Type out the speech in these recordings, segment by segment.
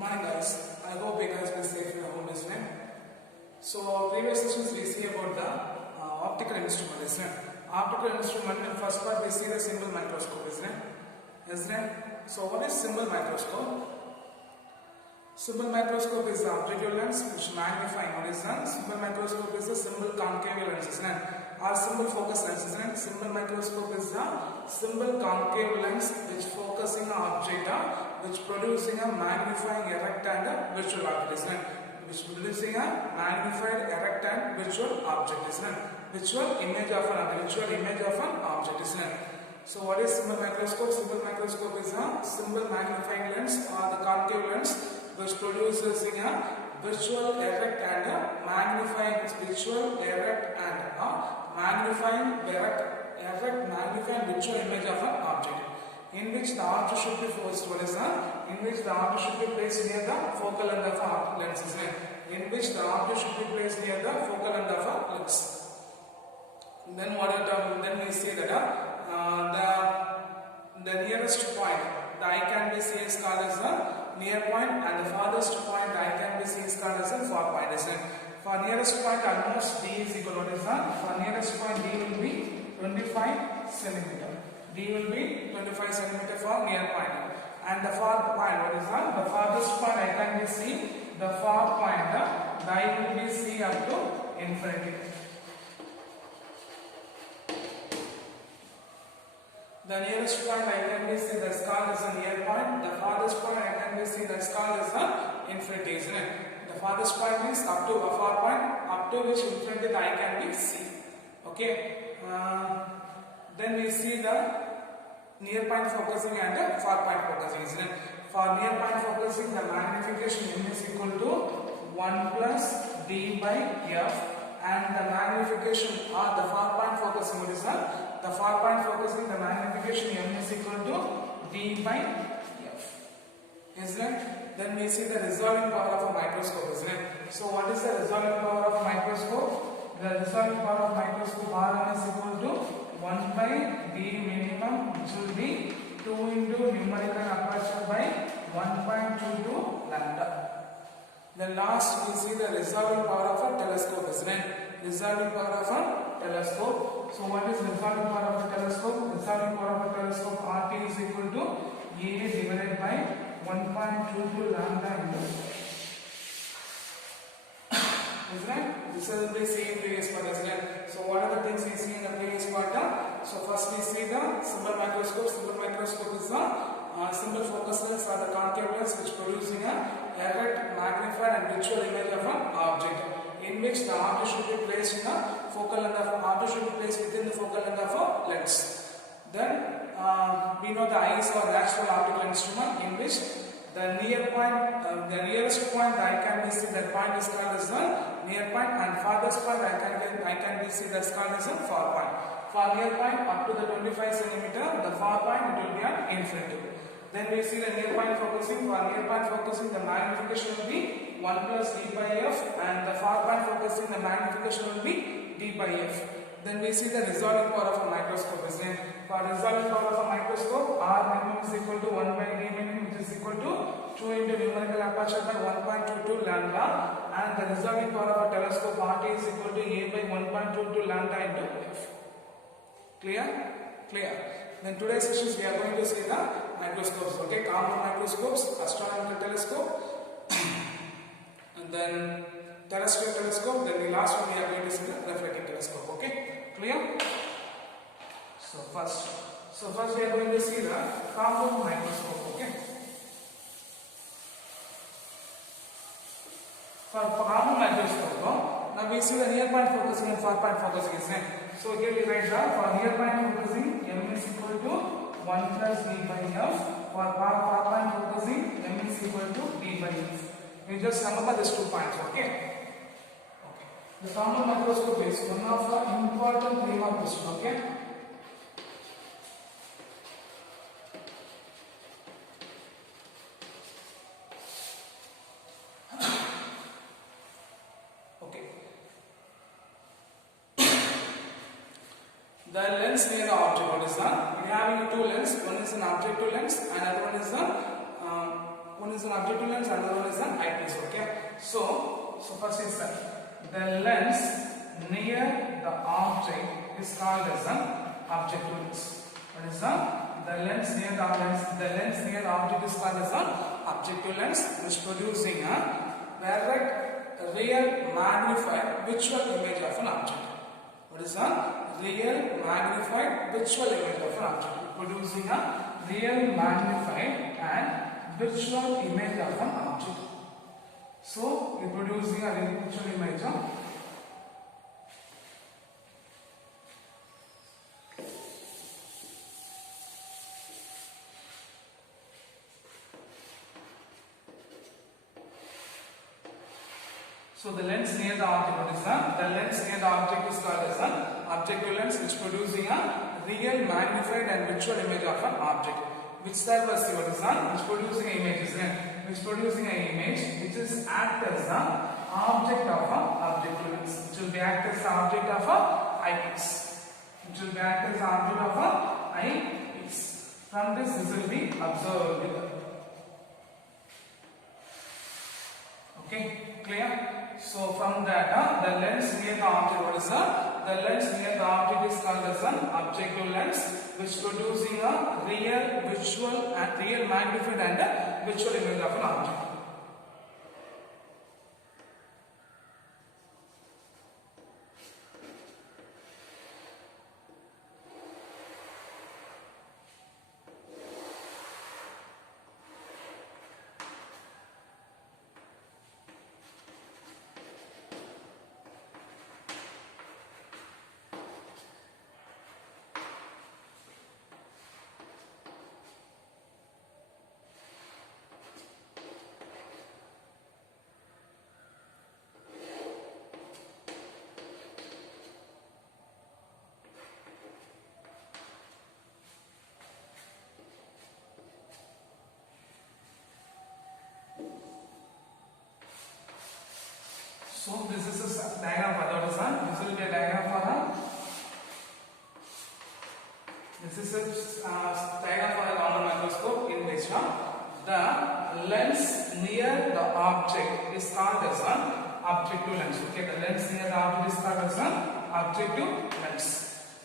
morning guys. I hope you guys will safe in your home, isn't it? So previous sessions we see about the optical instrument, isn't it? Optical instrument in first part we see the simple microscope, isn't it? Isn't it? So what is simple microscope? Simple microscope is the objective lens which magnifying. What is that? Simple microscope is the simple concave lens, isn't it? Or simple focus lens, isn't it? Simple microscope is the simple concave lens which focusing an object, which producing a magnifying erect and a virtual object, isn't it? Which producing a magnified erect and virtual object, isn't it? Virtual image of an object, isn't it? So what is simple microscope? Simple microscope is a simple magnifying lens or the concave lens which produces a virtual erect and a magnifying virtual erect and a magnifying virtual image of an object, in which the object should be focused. What is that? In which the object should be placed near the focal length of a lens, isn't it? In which the object should be placed near the focal length of a lens. Then what are the, then we see that the nearest point the eye can be seen is called as the near point, and the farthest point the eye can be seen is called as the far point, isn't it? For nearest point almost d is equal to what is that? For nearest point d will be 25 centimeter. D will be 25 centimeter for near point. And the far point, what is that? The farthest point I can be seen, the far point the eye will be seen up to infinity. The nearest point I can be seen that's called as a near point. The farthest point I can be seen that's called as a infinity, isn't it? The farthest point means up to a far point, up to which infinity the eye can be seen. Okay. Then we see the near point focusing and the far point focusing, isn't it? For near point focusing, the magnification m is equal to 1 plus d by f, and the magnification or the far point focusing, what is that? The far point focusing, the magnification m is equal to d by f, isn't it? Then we see the resolving power of a microscope, isn't it? So what is the resolving power of a microscope? The resolving power of microscope Rm is equal to 1 by d minimum, which will be 2 into numerical aperture by 1.22 lambda. Then last we see the resolving power of a telescope, isn't it? Resolving power of a telescope. So what is resolving power of a telescope? Resolving power of a telescope RT is equal to A divided by 1.22 lambda into. Isn't it? This is the same previous part, isn't it? So what are the things we see in the previous part? So first we see the simple microscope. Simple microscope is the simple focus lens or the concave lens which producing a erect, magnified and virtual image of an object, in which the object should be placed in the focal length of object should be placed within the focal length of a lens. Then we know the eye is our natural optical instrument, in which the near point, the nearest point the eye can be seen, that point is called as the near point, and farthest point I can be seen, that's called as a far point. For near point up to the 25 centimeter, the far point it will be an infinity. Then we see the near point focusing. For near point focusing, the magnification will be 1 plus d by f, and the far point focusing, the magnification will be d by f. Then we see the resolving power of a microscope, isn't it? For resolving power of a microscope, R minimum is equal to 1 by d minimum, which is equal to 2 into numerical aperture by 1.22 lambda, and the resolving power of a telescope RT is equal to A by 1.22 lambda into f. Clear? Clear. Then today's sessions we are going to see the microscopes, okay? Common microscopes, astronomical telescope, and then terrestrial telescope. Then the last one we are going to see the reflecting telescope, okay? Clear? So first we are going to see the common microscope, okay? For common microscope, now we see the near point focusing and far point focusing, isn't it? So here we write down for near point focusing, m is equal to 1 plus d by f. For far point focusing, m is equal to d by f. We just remember these 2 points, okay? Okay. The common microscope is one of the important prima question, okay? The lens near the object, what is that? We are having two lenses. One is an objective lens and other one is the One is an objective lens, another one is an eyepiece. Okay. So first is that the lens near the object is called as an objective lens. What is the lens near the object? The lens near the object is called as an objective lens, which producing a direct, real, magnified visual image of an object. What is a real, magnified visual image of an object? Producing a real, magnified and visual image of an object. So, we are producing a real visual image of So the lens near the object, what is the lens near the object is called as an objective lens, which producing a real, magnified and visual image of an object. Which that was what is which producing an image, isn't it? Which producing an image which is act as the object of a objective lens, which will be act as the object of a eyepiece. Which will be act as the object of a eyepiece. From this will be observed. Okay, clear? So from that, the lens near the object, what is the lens near the object is called as an objective lens, which producing a real, visual and real, magnified and visual image of an object. So this is a diagram for that one. This will be a diagram for her. This is a diagram for a common microscope in which the lens near the object is called as an objective lens. Okay, the lens near the object is called as an objective lens,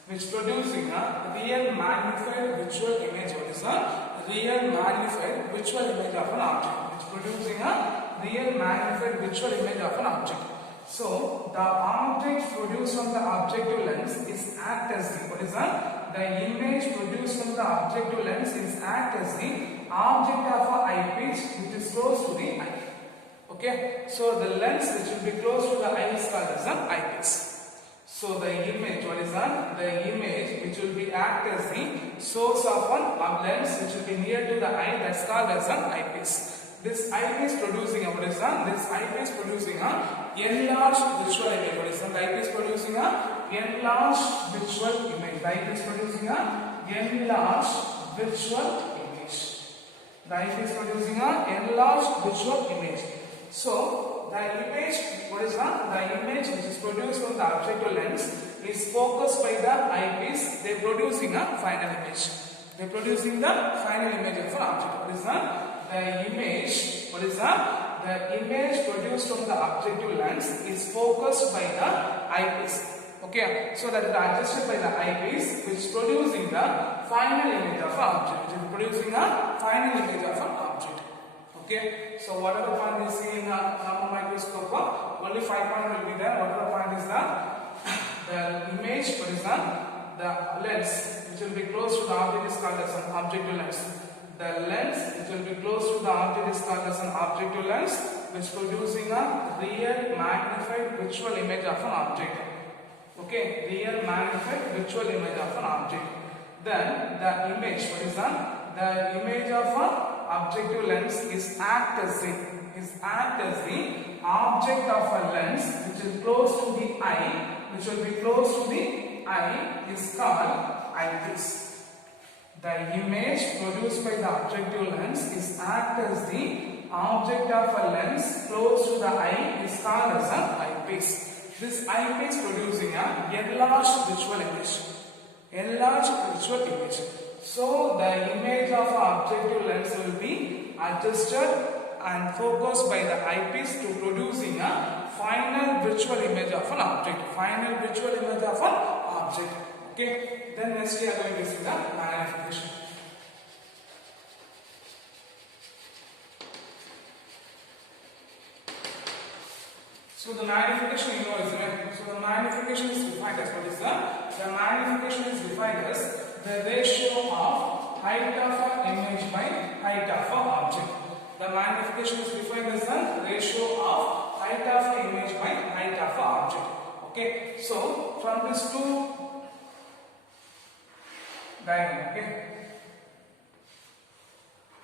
which producing a real, magnified visual image. What is a real, magnified visual image of an object? Which producing a real, magnified visual image of an object. So the object produced from the objective lens is act as the, what is that? The image produced from the objective lens is act as the object of an eyepiece which is close to the eye. Okay, so the lens which will be close to the eye is called as an eyepiece. So the image, what is that? The image which will be act as the source of a lens which will be near to the eye, that's called as an eyepiece. This eyepiece producing a, what is that? This eyepiece producing a enlarged visual image. What is that? The eyepiece producing a enlarged visual image. The eyepiece producing a enlarged visual image. The eyepiece producing a enlarged visual image. So the image, what is that? The image which is produced from the objective lens is focused by the eyepiece. They are producing a final image. They are producing the final image of an object. What is that? The image, what is that? The image produced from the objective lens is focused by the eyepiece. Okay, so that is adjusted by the eyepiece, which is producing the final image of an object. Which is producing a final image of an object. Okay, so whatever point we see in a normal microscope, only 5 points will be there. Whatever point is the image, what is that? The lens, which will be close to the object, is called as an objective lens. The lens which will be close to the object is called as an objective lens, which producing a real, magnified visual image of an object. Okay, real, magnified visual image of an object. Then the image, what is that? The image of an objective lens is act as the object of a lens which is close to the eye, which will be close to the eye, is called eyepiece. The image produced by the objective lens is act as the object of a lens close to the eye is called as an eyepiece. This eyepiece producing a enlarged visual image. Enlarged visual image. So the image of an objective lens will be adjusted and focused by the eyepiece to producing a final virtual image of an object. Final virtual image of an object. Okay. Then next we are going to see the magnification. So the magnification, you know, isn't it? So the magnification is defined as what is the magnification is defined as the ratio of height of an image by height of an object. The magnification is defined as the ratio of height of the image by height of an object. Okay. So from these two diagram, okay.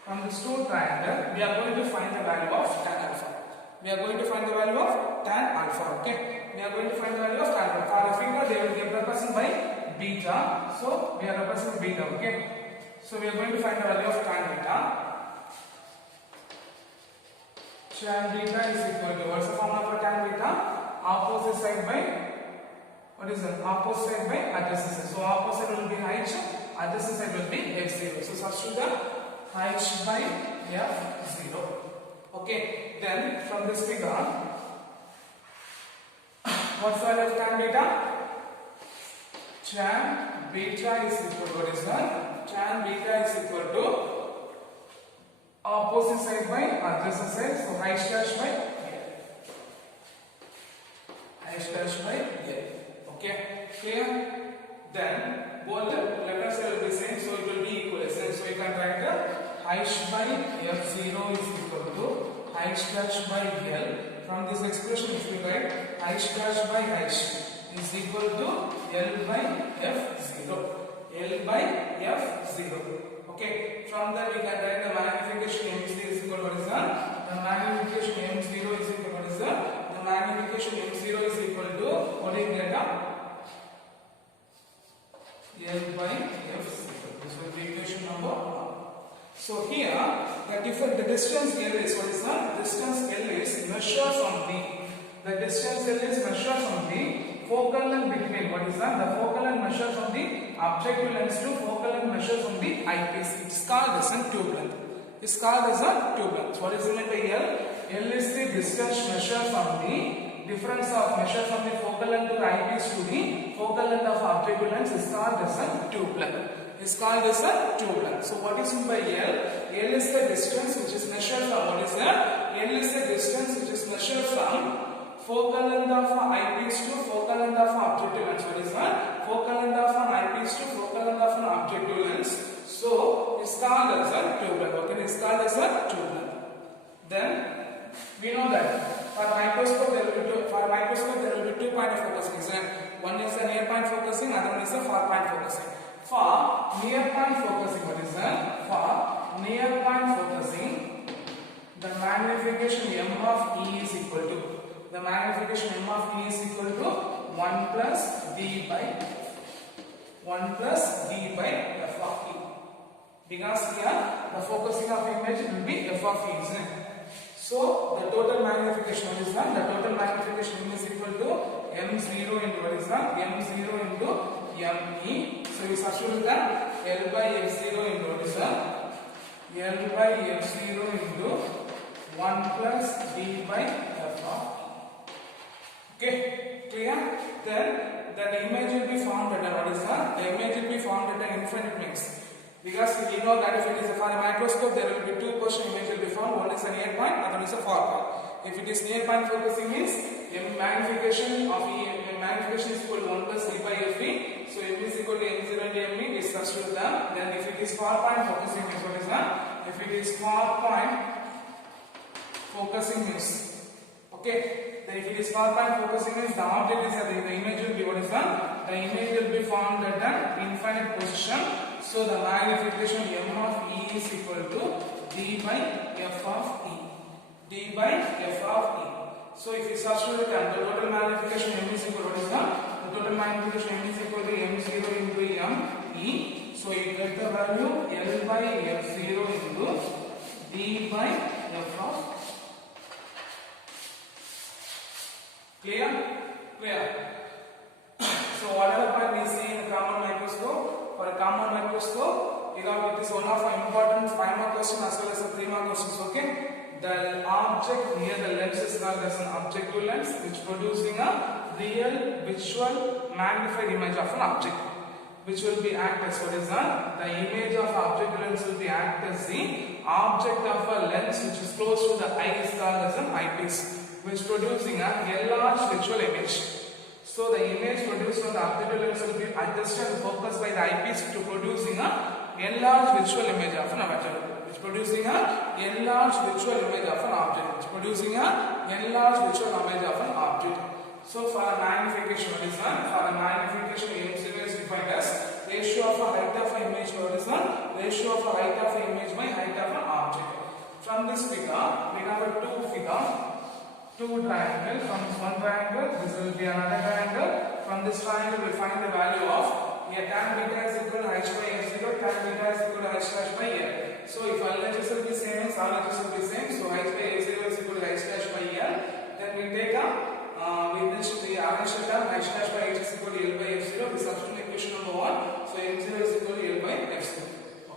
From this two triangle, we are going to find the value of tan alpha. We are going to find the value of tan alpha. Okay. We are going to find the value of tan alpha. For a figure, they will be represented by beta. So we are representing beta. Okay. So we are going to find the value of tan beta. Tan beta is equal to, what's the formula for tan beta? Opposite side by, what is that? Opposite side by adjacent side. So opposite will be h, adjacent side will be f0. So substitute the h by f0. Okay. Then from this figure, what's the value of tan beta? Tan beta is equal to, what is that? Tan beta is equal to opposite side by adjacent side. So h dash by l. H dash by l. Okay. Clear? Then both letters will be same, so it will be equivalent. So you can write h by f0 is equal to h dash by l. From this expression, if you write h dash by h is equal to l by f0. L by f0. Okay. From that we can write the magnification m0 is equal to, what is that? The magnification m0 is equal to, what is that? The magnification m0 is equal to, what do you get? L by f0. This will be equation number 1. So here, the distance L is, what is that? Distance L is measured from the distance L is measured from the focal length between, what is that? The focal length measured from the objective lens to focal length measured from the eyepiece. It's called as a tube length. It's called as a tube length. So what is meant by L? L is the distance measured from the difference of measure from the focal length to the eyepiece to the focal length of objective lens is called as a tube length. Is called as a tube length. So what is meant by L? L is the distance which is measured from, what is that? L is the distance which is measured from focal length of an eyepiece to focal length of an objective lens. What is that? Focal length of an eyepiece to focal length of an objective lens. So it's called as a tube length. Okay, it's called as a tube length. Then we know that for microscope there will be 2 point of focusing. One is the near point focusing, other one is the far point focusing. For near point focusing, what is that? For near point focusing, the magnification m of E is equal to, the magnification m of E is equal to 1 plus d by f of E. Because here the focusing of image will be f of E, isn't it? So the total magnification, what is that? The total magnification is equal to m0 into, what is that? m0 into me. So you substitute that L by f0 into, what is that? L by f0 into 1 plus d by f of E. Okay, clear? Then the image will be formed at, what is that? The image will be formed at an infinite mix. Because we know that if it is for a microscope, there will be 2 portion image will be formed. One is a near point, other is a far point. If it is near point focusing means magnification of E, magnification is equal to 1 plus d by f E. So m is equal to m0 into m E. We substitute them. Then if it is far point focusing means, what is that? If it is far point focusing means, okay. Then if it is far point focusing means the object is the image will be, what is that? The image will be formed at an infinite position. So the magnification m of E is equal to d by f of E. D by f of E. So if you substitute the total magnification m is equal to, what is that? The total magnification m is equal to m0 into m E. So you get the value L by f0 into d by f of E. Clear? Clear. So whatever point we see in a common microscope, for a common microscope, it is one of our important 5 mark questions as well as a 3 mark questions. Okay. the object near the lens is called as an objective lens, which producing a real visual magnified image of an object, which will be act as what is the image of object lens will be act as the object of a lens which is close to the eye is called as an eyepiece, which producing a enlarged visual image. So the image produced on the objective lens will be adjusted and focused by the eyepiece to producing a enlarged visual image of an object. Which producing a enlarged visual image of an object. Which producing a enlarged visual image of an object. So for a magnification, what is that? For a magnification, MCQ is defined as ratio of a height of an image. What is that? Ratio of a height of an image by height of an object. From this figure, we have a two triangle. From this one triangle, this will be another triangle. From this triangle, we find the value of tan beta is equal to h by f0, tan beta is equal to h dash by l. So if LHS will be same as RHS will be same, so h by f0 is equal to h dash by l. Then we take a we arrange the term h dash by h is equal to l by f0. We substitute equation number 1. So m0 is equal to l by f0.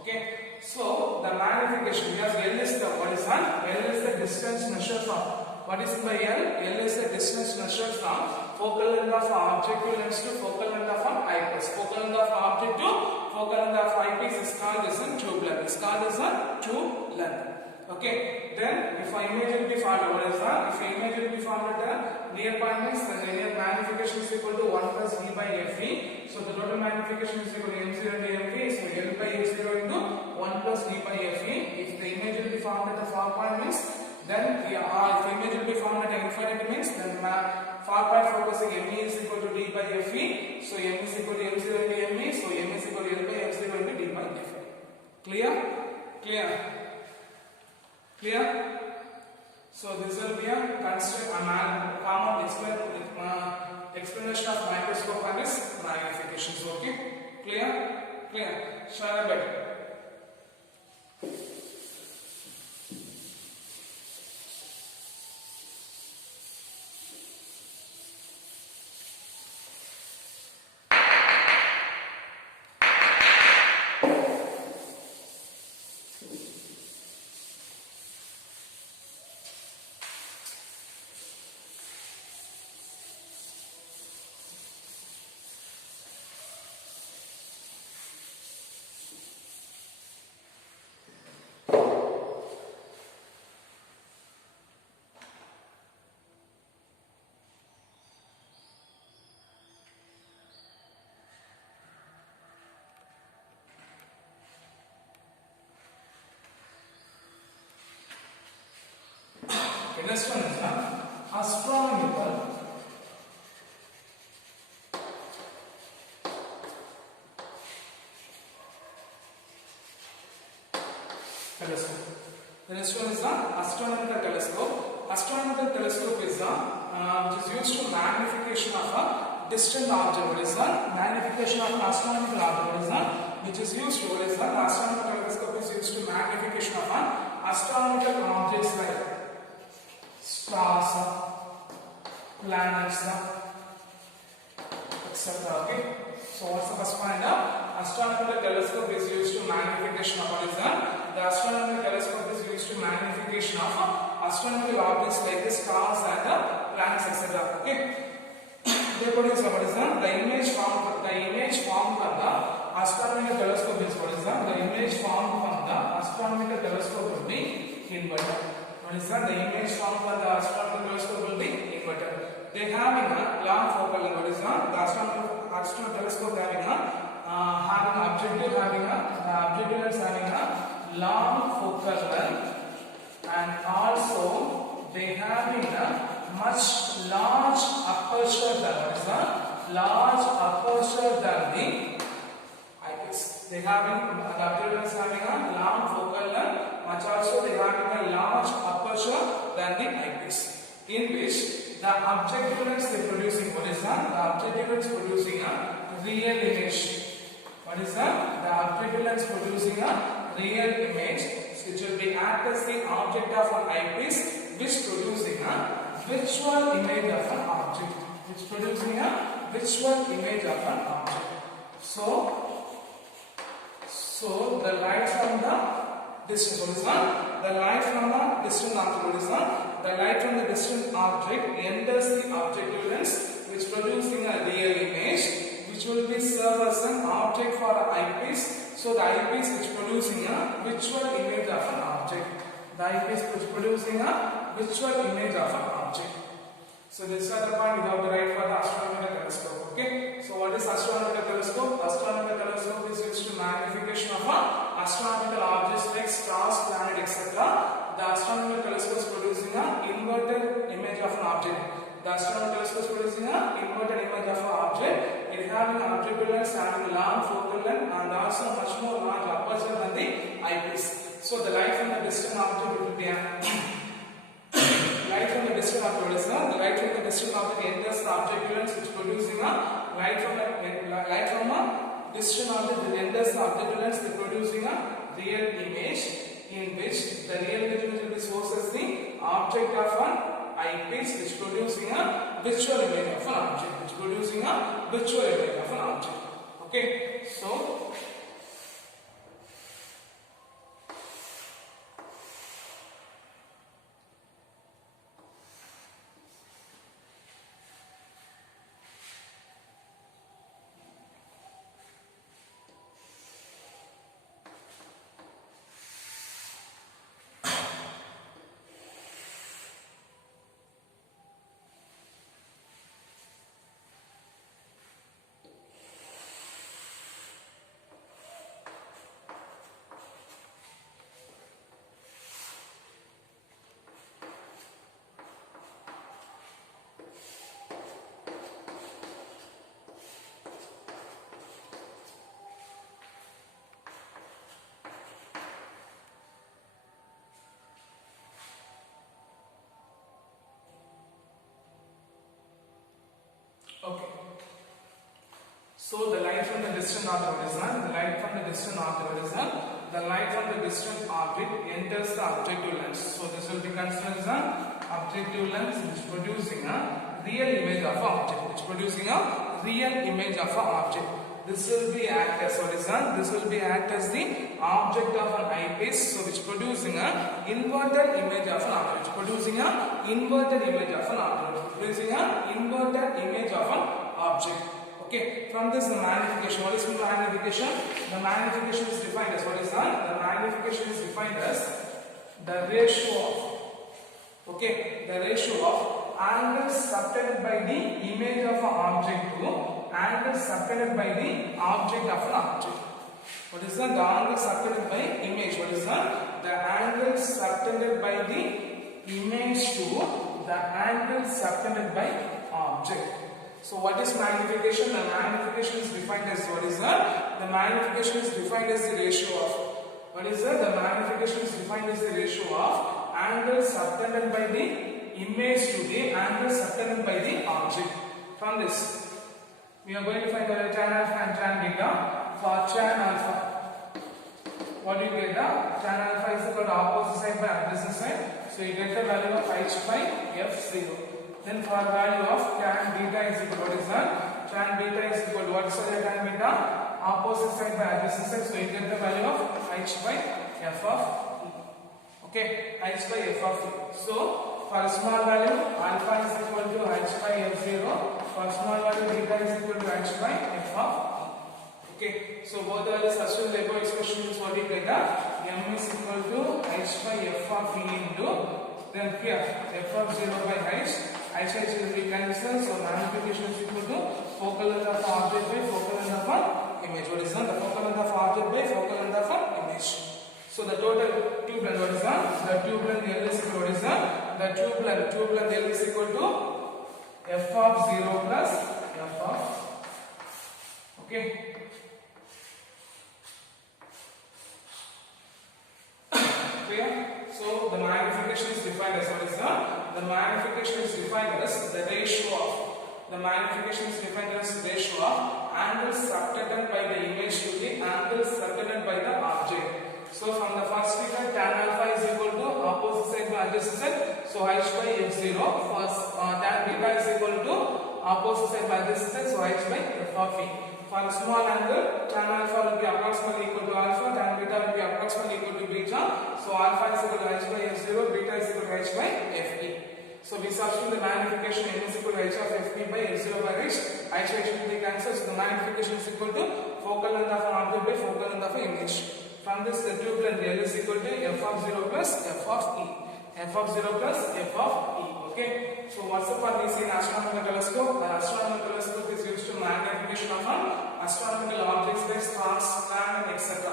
Okay. So the magnification, because l is the what is that? L is the distance measured from. What is by L? L is the distance measured from focal length of objective lens to focal length of an eyepiece. Focal length of object to focal length of eyepiece is called as a tube length. It's called as a tube length. Okay. Then if an image will be formed, what is that? If an image will be formed at a near point means the linear magnification is equal to 1 plus d by fe. So the total magnification is equal to m0 into mv. So l by f0 into 1 plus d by fe. If the image will be formed at the far point means then if the image will be formed at infinity means then far point focusing me is equal to d by fe. So m is equal to m0 into me. So m is equal to l by f0 into d by fe. Clear? Clear? Clear? So this will be a common explanation of microscope and its magnifications. Okay? Clear? Clear? Share a bit. Next one is astronomical telescope. The next one is the astronomical telescope. Astronomical telescope is which is used for magnification of a distant object. What is the magnification of an astronomical object? What is the which is used to? What is the astronomical telescope is used to magnification of an astronomical objects like stars, planets, etc. Okay. So what's the first point? Astronomical telescope is used to magnification of what is that? The astronomical telescope is used to magnification of astronomical objects like the stars and the planets, etc. Okay. They produce what is that? The image formed from the astronomical telescope is what is that? The image formed from the astronomical telescope will be inverted. What is that? The image formed by the astronomical telescope will be inverted. They having a long focal length. What is that? The astronomical telescope having objective lens having a long focal length, and also they having a much large aperture than what is that? Large aperture than the eyepiece. They having the objective lens having a long focal length. Much also they having a large aperture than the eyepiece, in which the objective lens they producing what is that? The objective lens producing a real image. What is that? The objective lens producing a real image, which will be act as the object of an eyepiece, which producing a visual image of an object. Which producing a visual image of an object. So the light from the distance. What is that? The light from a distant object. What is that? The light from the distant object enters the objective lens, which producing a real image, which will be serve as an object for an eyepiece. So the eyepiece which producing a visual image of an object. The eyepiece which producing a visual image of an object. So this is the point you have to write for the astronomical telescope. Okay. So what is astronomical telescope? Astronomical telescope is used to magnification of astronomical objects like stars, planet, etc. The astronomical telescope is producing an inverted image of an object. The astronomical telescope is producing an inverted image of an object. It having an objective lens having a long focal length and also much more large aperture than the eyepiece. So the light from the distant object will be light from the distant object is the light from the distant object enters the objective lens, which producing a light from a distant object that enters the objective lens, they producing a real image, in which the real image will be source as the object of an eyepiece, which producing a visual image of an object, which producing a visual image of an object. Okay, so okay. So the light from the distant object is the light from the distant object is the light from the distant object enters the objective lens. So this will be considered as an objective lens, which producing a real image of an object, which producing a real image of an object. This will be act as what is that? This will be act as the object of an eyepiece, so which producing a inverted image of an object, producing a inverted image of an object, producing a inverted image of an object. Okay, from this the magnification. What is the magnification? The magnification is defined as what is that? The magnification is defined as the ratio of, okay, the ratio of angle subtended by the image of an object to angle subtended by the object of an object. What is that? The angle subtended by image. What is that? The angle subtended by the image to the angle subtended by object. So what is magnification? The magnification is defined as what is that? The magnification is defined as the ratio of, what is that? The magnification is defined as the ratio of angle subtended by the image to the angle subtended by the object. From this, we are going to find the tan alpha and tan beta. For tan alpha, what do you get? The tan alpha is equal to opposite side by adjacent side. So you get the value of h by f0. Then for value of tan beta is equal to what is that? Tan beta is equal to what is the tan beta? Opposite side by adjacent side. So you get the value of h by f of e. Okay, h by f of e. So for a small value, alpha is equal to h by f0. For small value, beta is equal to h by f of e. Okay, so both the values assume the above expression is what you get. M is equal to h by f of e into, then here f of 0 by h. H will be cancelled, so magnification is equal to focal length of object by focal length of an image. What is that? The focal length of object by focal length of an image. So the total tube length, what is that? The tube length L is equal to what is that? The tube length L is equal to f of 0 plus f of, okay. Clear? So the magnification is defined as what is that? The magnification is defined as the ratio of, the magnification is defined as the ratio of angle subtended by the image to the angle subtended by the object. So from the first figure, tan alpha is equal to opposite side by adjacent side. So h by f0. First tan beta is equal to opposite side by adjacent side. So h by f of e. For a small angle, tan alpha will be approximately equal to alpha, tan beta will be approximately equal to beta. alpha is equal to h by f0, beta is equal to h by fe. So we substitute the magnification n is equal to h of fp by f0 by h. H will be cancelled. So the magnification is equal to focal length of an object by focal length of an image. From this, the tube length L is equal to f of 0 plus f of e. F of 0 plus f of e. Okay. So what's the part we see in astronomical telescope? The astronomical telescope is used to magnification of astronomical objects like stars, planets, etc.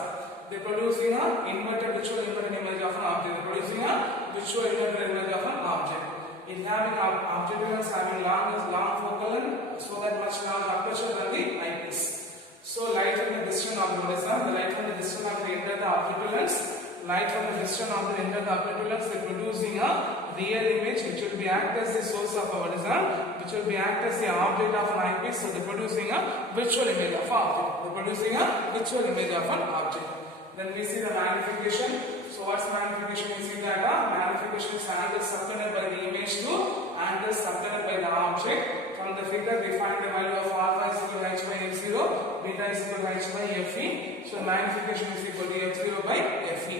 They producing a visual inverted image of an object. They producing a visual inverted image of an object. In having object length having long focal length, so that much long aperture than the eyepiece. So light from the distant object, what is that? The light from the distant object enter the optical lens. Light from the distant object enter the optical lens. They producing a real image which will be act as the source of our design, which will be act as the object of an eyepiece. So they producing a visual image of an object. They producing a visual image of an object. Then we see the magnification. So what's magnification? We see that magnification is angle subtended by the image to angle subtended by the object. From the figure we find the value of alpha is equal to h by f0, beta is equal to h by fe. So magnification is equal to f0 by fe.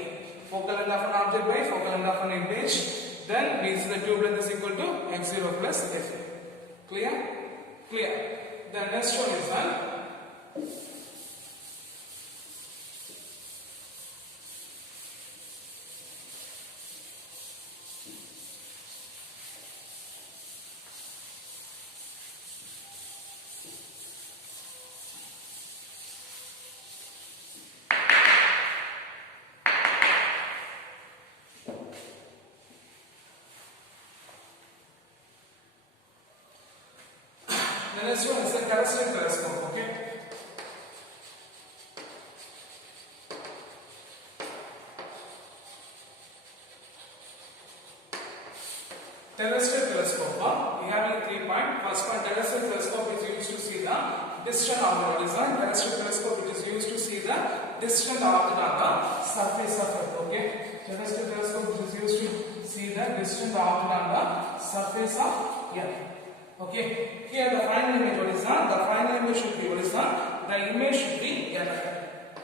Focal length of an object by focal length of an image. Then we see the tube length is equal to f0 plus fe. Clear? Clear. The next one is done. The next one is a terrestrial telescope, okay? Terrestrial telescope, we have 3 points. First one, terrestrial telescope is used to see the distant object. What is that? Terrestrial telescope it is used to see the distant object on the surface of Earth, okay? Terrestrial telescope is used to see the distant object on the surface of Earth. Okay, here the final image, what is that? The final image should be, what is that? The image should be erect.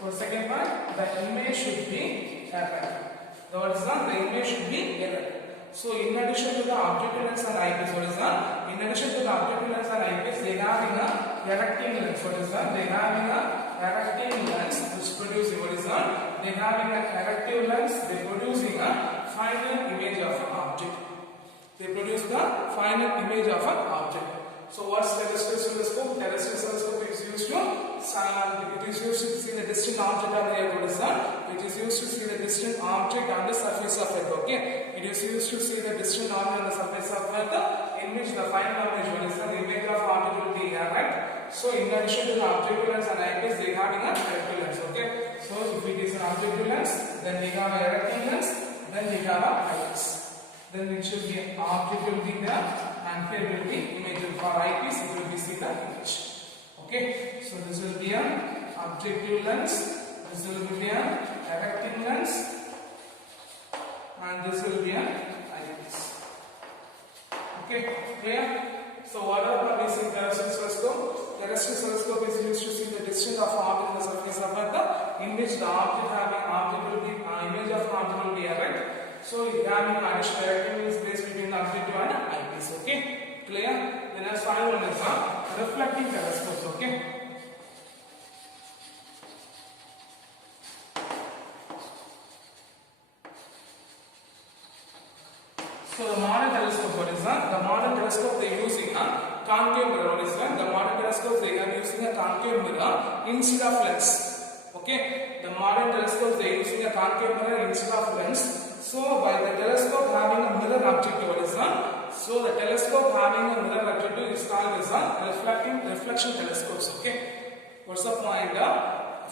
So second part, the image should be erect. What is that? The image should be erect. So in addition to the objective lens and eyepiece, what is that? In addition to the objective lens and eyepiece, they having a erecting lens. What is that? They having a erecting lens which producing, what is that? They having an erective lens, they producing a final image of an object. They produce the final image of an object. So what's terrestrial telescope? Terrestrial telescope is used to see the distant object on the Earth. What is that? It is used to see the distant object on the surface of Earth. Okay, it is used to see the distant object on the surface of Earth, in which the final image, what is that? The image of object will be erect. So in addition to the objective lens and eyepiece, they having a erecting lens. Okay, so if it is an objective lens, then we have a erecting lens, then we have a eyepiece. Then it should be an object will be there, and here will be image for eyepiece. It will be see the image. Okay, so this will be an objective lens, this will be an erecting lens, and this will be an eyepiece. Okay, clear? So what are we see terrestrial telescope? Terrestrial telescope is used to see the distance of object on the surface of Earth, in which the object will be image of object will be erect. So you have additional erecting is placed between the objective and eyepiece. Okay, clear? The next final one is a reflecting telescope. Okay. So the modern telescope, what is that? The modern telescope they are using a concave mirror. What is that? The modern telescope they are using a concave mirror instead of lens. Okay, the modern telescope they are using a concave mirror instead of lens. So by the telescope having a mirror objective, what is that? So the telescope having a mirror objective is called as a reflection telescopes. Okay, what's the point?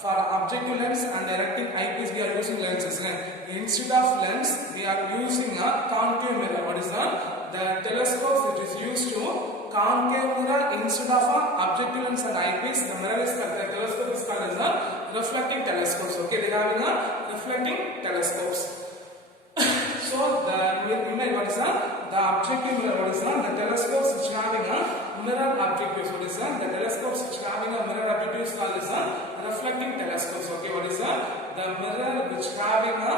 For objective lens and erecting eyepiece, we are using lenses. Instead of lens, we are using a concave mirror. What is that? The telescope it is used to concave mirror instead of a objective lens and eyepiece. The mirror is called, the telescope is called as a reflecting telescopes. Okay, they are having a reflecting telescopes. So the image, what is that? The objective mirror, what is that? The telescopes which are having a mirror objectives, what is that? The telescopes which are having a mirror objective is called as a reflecting telescopes. Okay, what is that? The mirror which having a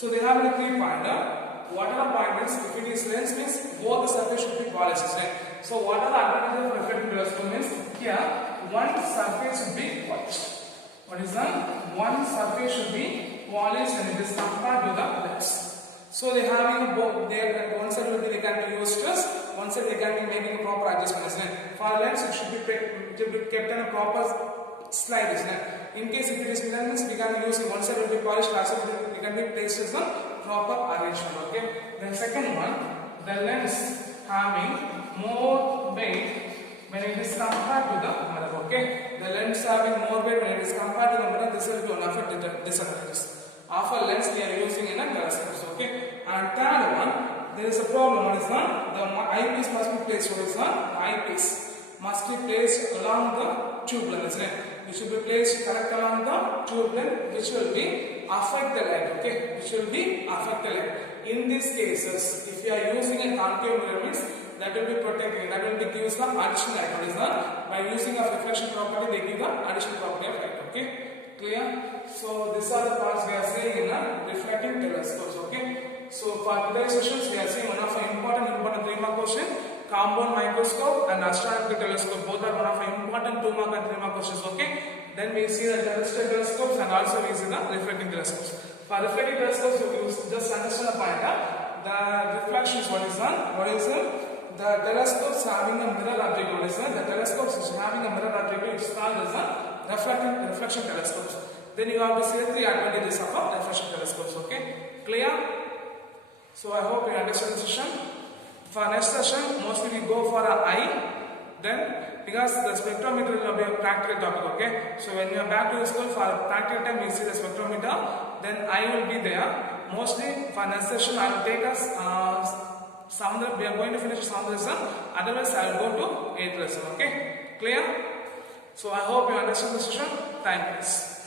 So they have a key pointer. What are the pointers? If it is lens means both the surface should be polished, right? So what are the advantages of reflecting telescope means here one surface should be polished. What is that? One surface should be polished and it is compared to the lens. So they having both there one side will be they can be used as one side they can be making a proper adjustment. For lens it should be kept in a proper slide. In case if it is lens we can use one side will be polished, last side it can be placed as a proper arrangement. Okay. Then second one, the lens having more weight when it is compared to the mirror. Okay. The lens having more weight when it is compared to the mirror, this will be one of the disadvantages of a lens we are using in a telescope. Okay. And third one, there is a problem. What is that? The eyepiece must be placed. What is that? Eyepiece must be placed along the tube lens. It should be placed correct along the tube lens, which will be affect the light. Okay, which will be affect the light. In these cases, if you are using a concave mirror, means that will be protecting. That will be gives the additional light. What is that? By using a reflection property, they give the additional property of light. Okay, clear? So these are the parts we are saying in a reflecting telescopes. Okay. So for today's sessions, we are seeing one of the important 3-mark question. Compound microscope and astronomical telescope, both are one of the important 2-mark and 3-mark questions. Okay. Then we see the terrestrial telescopes and also we see the reflecting telescopes. For reflecting telescopes, you just understand the point. The reflections, what is that? What is it? The telescopes having a mirror object. What is that? The telescopes is having a mirror object. It's called as a reflection telescopes. Then you have to see the 3 advantages of a reflection telescopes. Okay. Clear? So I hope you understand the session. For next session, mostly we go for an eye. Then, because the spectrometer will be a practical topic. Okay. So when you are back to the school for practical time, we see the spectrometer. Then eye will be there. Mostly for next session, I will take us we are going to finish some lesson. Otherwise, I will go to 8th lesson. Okay. Clear? So I hope you understand the session. Thank you.